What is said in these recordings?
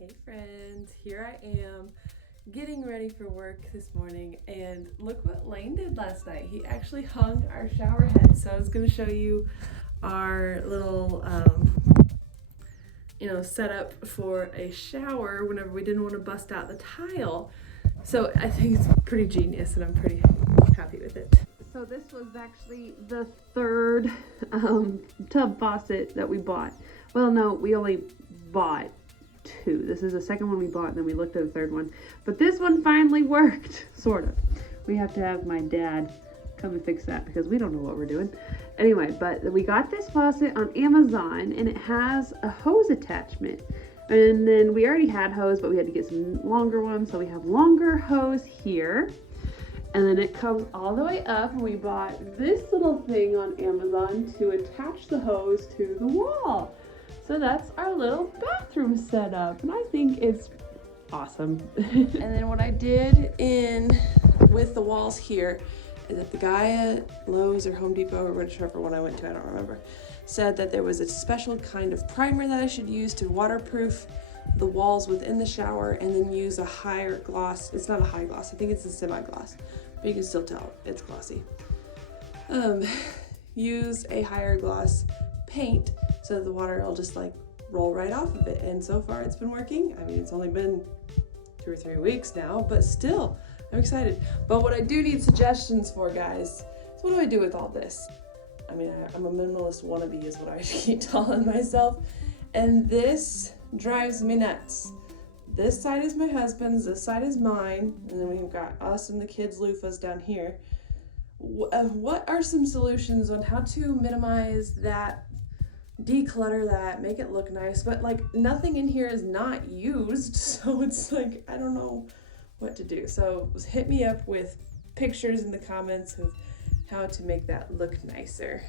Hey friends, here I am getting ready for work this morning, and look what Lane did last night. He actually hung our shower head. So I was going to show you our little setup for a shower whenever we didn't want to bust out the tile. So I think it's pretty genius and I'm pretty happy with it. So this was actually the third tub faucet that we bought. Well, no, we only bought two. This is the second one we bought, and then we looked at the third one. But this one finally worked, sort of. We have to have my dad come and fix that because we don't know what we're doing. Anyway, but we got this faucet on Amazon, and it has a hose attachment. And then we already had hose, but we had to get some longer ones, so we have longer hose here. And then it comes all the way up, and we bought this little thing on Amazon to attach the hose to the wall. So that's our little bathroom setup, and I think it's awesome. And then what I did with the walls here is that the guy at Lowe's or Home Depot or whichever one I went to, I don't remember, said that there was a special kind of primer that I should use to waterproof the walls within the shower, and then use a higher gloss. It's not a high gloss, I think it's a semi-gloss, but you can still tell it's glossy. Use a higher gloss paint so that the water will just like roll right off of it, and so far it's been working. I mean, it's only been 2 or 3 weeks now, but still I'm excited. But what I do need suggestions for, guys, is what do I do with all this? I mean, I'm a minimalist wannabe is what I keep telling myself, and this drives me nuts. This side is my husband's, this side is mine, and then we've got us and the kids' loofahs down here. What are some solutions on how to minimize that, declutter that, make it look nice, but like nothing in here is not used, so it's like I don't know what to do. So hit me up with pictures in the comments of how to make that look nicer.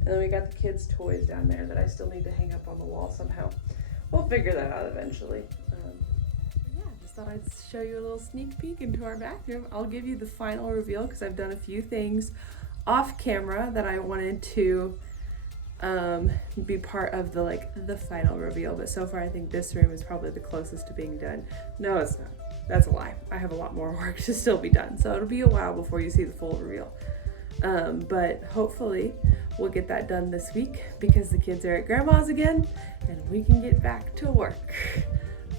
And then we got the kids' toys down there that I still need to hang up on the wall somehow. We'll figure that out eventually. Yeah, just thought I'd show you a little sneak peek into our bathroom. I'll give you the final reveal because I've done a few things off camera that I wanted to be part of the final reveal, but so far I think this room is probably the closest to being done. No, it's not. That's a lie. I have a lot more work to still be done, so it'll be a while before you see the full reveal. But hopefully we'll get that done this week because the kids are at grandma's again and we can get back to work.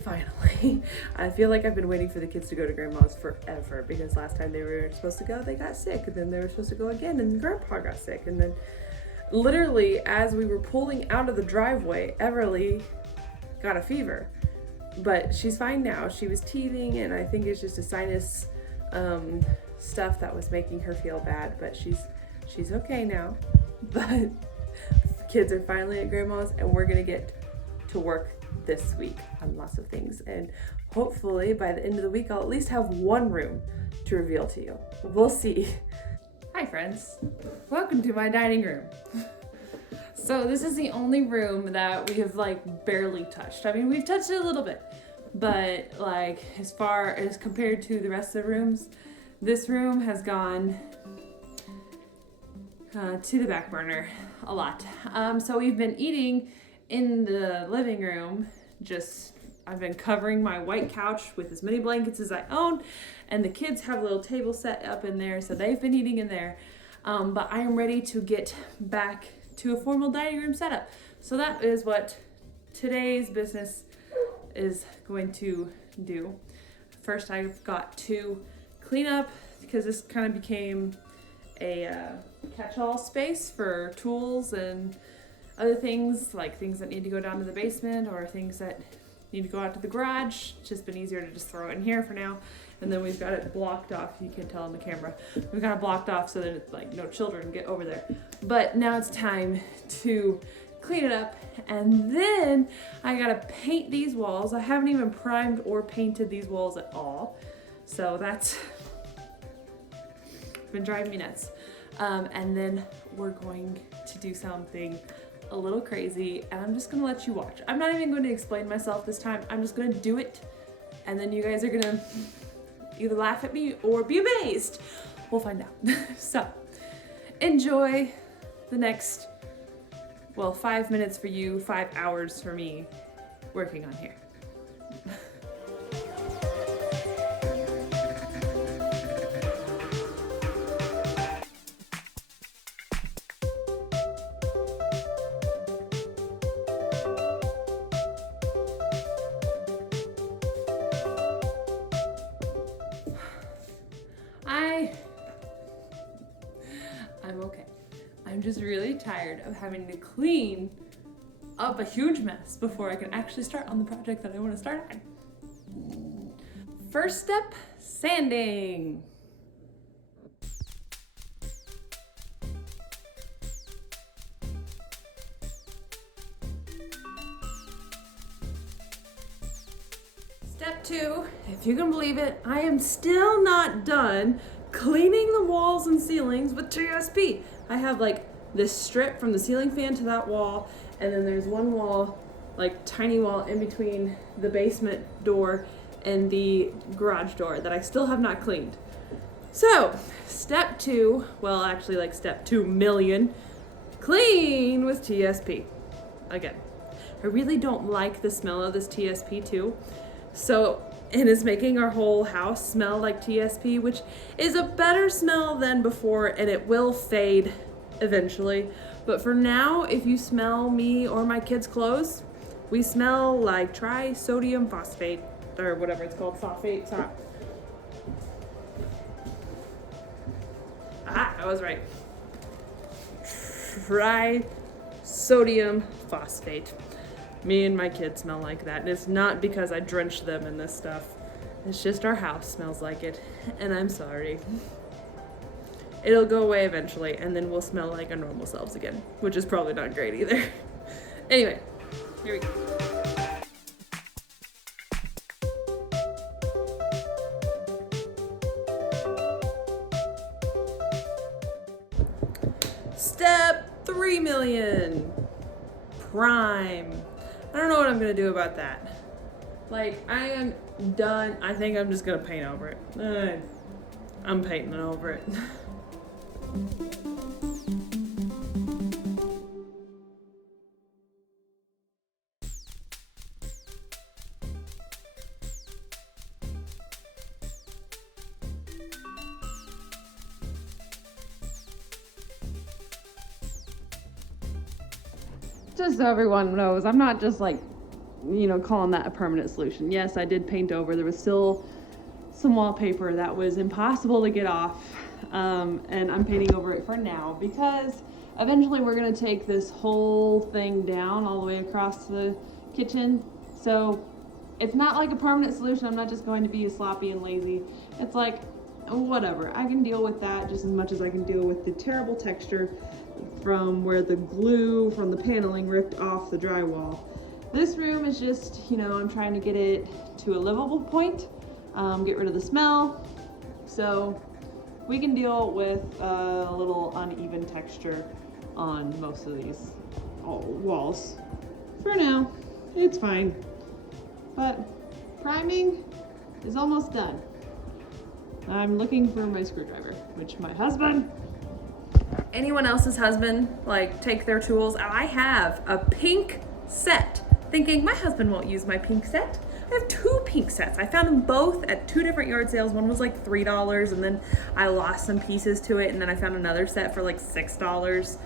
Finally. I feel like I've been waiting for the kids to go to grandma's forever because last time they were supposed to go, they got sick, and then they were supposed to go again and grandpa got sick, and then literally as we were pulling out of the driveway, Everly got a fever, but she's fine now. She was teething, and I think it's just a sinus stuff that was making her feel bad, but she's okay now. But kids are finally at grandma's, and we're gonna get to work this week on lots of things, and hopefully by the end of the week I'll at least have one room to reveal to you. We'll see. Hi friends, welcome to my dining room. So this is the only room that we have barely touched. I mean, we've touched it a little bit, but as far as compared to the rest of the rooms, this room has gone to the back burner a lot. So we've been eating in the living room. I've been covering my white couch with as many blankets as I own, and the kids have a little table set up in there, so they've been eating in there. But I am ready to get back to a formal dining room setup. So that is what today's business is going to do. First, I've got to clean up because this kind of became a catch-all space for tools and other things, like things that need to go down to the basement or things that need to go out to the garage. It's just been easier to just throw it in here for now. And then we've got it blocked off. You can't tell on the camera. We've got it blocked off so that it's no children get over there. But now it's time to clean it up. And then I gotta paint these walls. I haven't even primed or painted these walls at all. So that's been driving me nuts. And then we're going to do something a little crazy, and I'm just gonna let you watch. I'm not even going to explain myself this time. I'm just gonna do it, and then you guys are gonna either laugh at me or be amazed. We'll find out. So enjoy the next 5 minutes for you, 5 hours for me working on here. I'm okay. I'm just really tired of having to clean up a huge mess before I can actually start on the project that I want to start on. First step, sanding. Step 2, if you can believe it, I am still not done cleaning the walls and ceilings with TSP. I have like this strip from the ceiling fan to that wall, and then there's one wall, like tiny wall in between the basement door and the garage door that I still have not cleaned. So, step 2, well actually like step 2 million, clean with TSP. Again, I really don't like the smell of this TSP too. So it is making our whole house smell like TSP, which is a better smell than before, and it will fade eventually. But for now, if you smell me or my kids' clothes, we smell like trisodium phosphate, or whatever it's called, phosphate. I was right. Trisodium phosphate. Me and my kids smell like that, and it's not because I drenched them in this stuff. It's just our house smells like it, and I'm sorry. It'll go away eventually, and then we'll smell like our normal selves again, which is probably not great either. Anyway, here we go. Step 3 million, prime. I don't know what I'm gonna do about that. Like, I am done. I think I'm just gonna paint over it. I'm painting over it. Just so everyone knows, I'm not just like, calling that a permanent solution. Yes, I did paint over. There was still some wallpaper that was impossible to get off, and I'm painting over it for now because eventually we're going to take this whole thing down all the way across the kitchen. So it's not like a permanent solution. I'm not just going to be sloppy and lazy. It's like, whatever. I can deal with that just as much as I can deal with the terrible texture from where the glue from the paneling ripped off the drywall. This room is just, I'm trying to get it to a livable point, get rid of the smell, so we can deal with a little uneven texture on most of these walls. For now, it's fine, but priming is almost done. I'm looking for my screwdriver, which my husband, anyone else's husband, take their tools. I have a pink set, thinking my husband won't use my pink set. I have 2 pink sets. I found them both at 2 different yard sales. One was like $3, and then I lost some pieces to it, and then I found another set for like $6.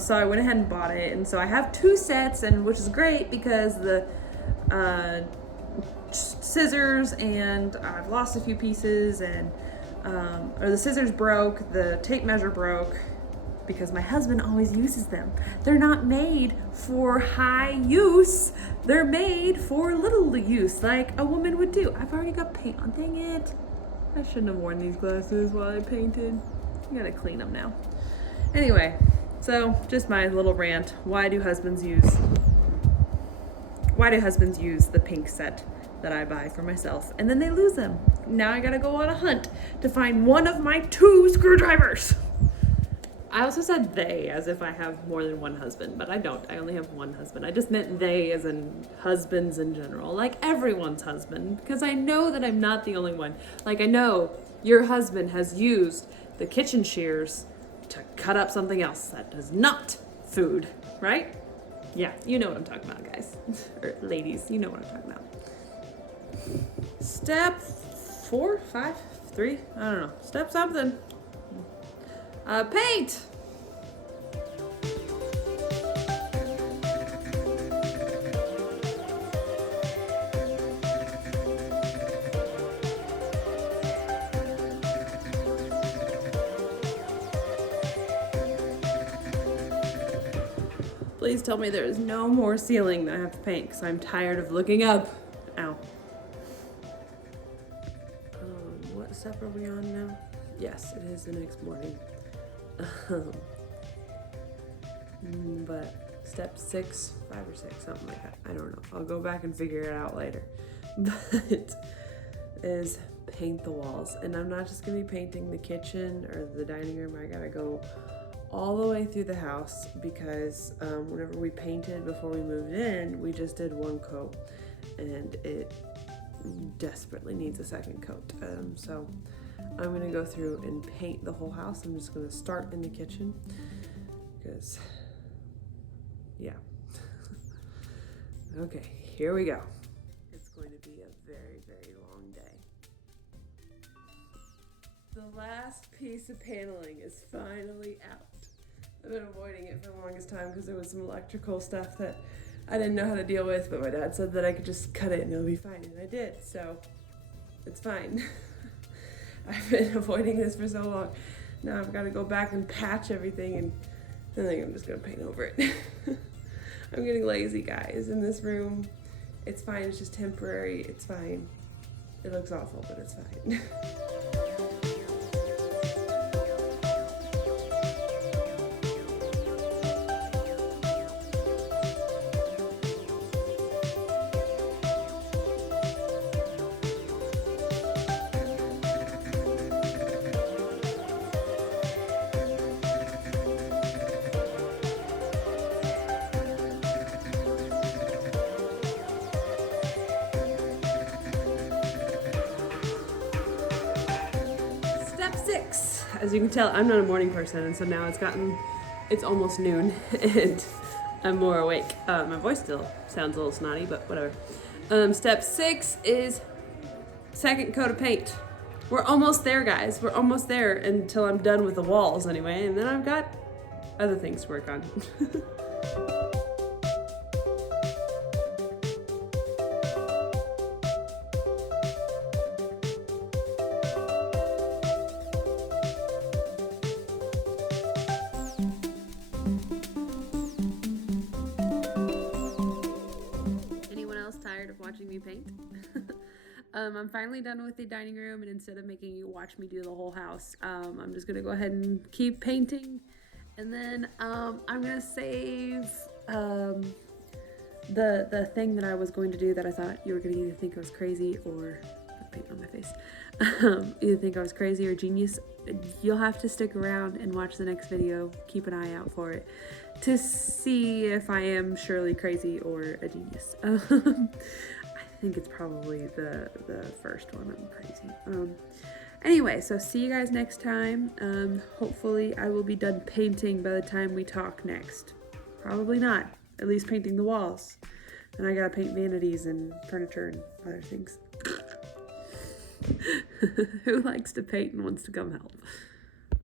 So I went ahead and bought it, and so I have 2 sets, and which is great because the scissors, and I've lost a few pieces, and or the scissors broke, the tape measure broke, because my husband always uses them. They're not made for high use. They're made for little use, like a woman would do. I've already got paint on, dang it. I shouldn't have worn these glasses while I painted. I gotta clean them now. Anyway, so just my little rant. Why do husbands use the pink set that I buy for myself, and then they lose them? Now I gotta go on a hunt to find one of my 2 screwdrivers. I also said they as if I have more than one husband, but I don't. I only have one husband. I just meant they as in husbands in general, like everyone's husband, because I know that I'm not the only one. Like, I know your husband has used the kitchen shears to cut up something else that is not food, right? Yeah, you know what I'm talking about, guys. Or ladies, you know what I'm talking about. Step 4, 5, 3, I don't know. Step something. Paint. Please tell me there is no more ceiling that I have to paint because I'm tired of looking up. Ow. What step are we on now? Yes, it is the next morning. But step 6, 5 or 6, something like that. I don't know. I'll go back and figure it out later. But is paint the walls. And I'm not just gonna be painting the kitchen or the dining room. I gotta go all the way through the house because whenever we painted before we moved in, we just did one coat and it desperately needs a second coat. So I'm gonna go through and paint the whole house. I'm just gonna start in the kitchen because, yeah. Okay, here we go. It's going to be a very, very long day. The last piece of paneling is finally out. I've been avoiding it for the longest time because there was some electrical stuff that I didn't know how to deal with, but my dad said that I could just cut it and it'll be fine, and I did, so it's fine. I've been avoiding this for so long. Now I've got to go back and patch everything, and I think I'm just gonna paint over it. I'm getting lazy, guys, in this room. It's fine, it's just temporary, it's fine. It looks awful, but it's fine. Step 6. As you can tell, I'm not a morning person, and so now it's almost noon, and I'm more awake. My voice still sounds a little snotty, but whatever. Step 6 is second coat of paint. We're almost there, guys. We're almost there until I'm done with the walls anyway, and then I've got other things to work on. Tired of watching me paint? I'm finally done with the dining room, and instead of making you watch me do the whole house, I'm just gonna go ahead and keep painting, and then I'm gonna save the thing that I was going to do that I thought you were gonna either think I was crazy or paint on my face. Either think I was crazy or genius. You'll have to stick around and watch the next video. Keep an eye out for it to see if I am surely crazy or a genius. I think it's probably the first one. I'm crazy. Anyway, so see you guys next time. Hopefully I will be done painting by the time we talk next. Probably not. At least painting the walls. And I gotta paint vanities and furniture and other things. Who likes to paint and wants to come help?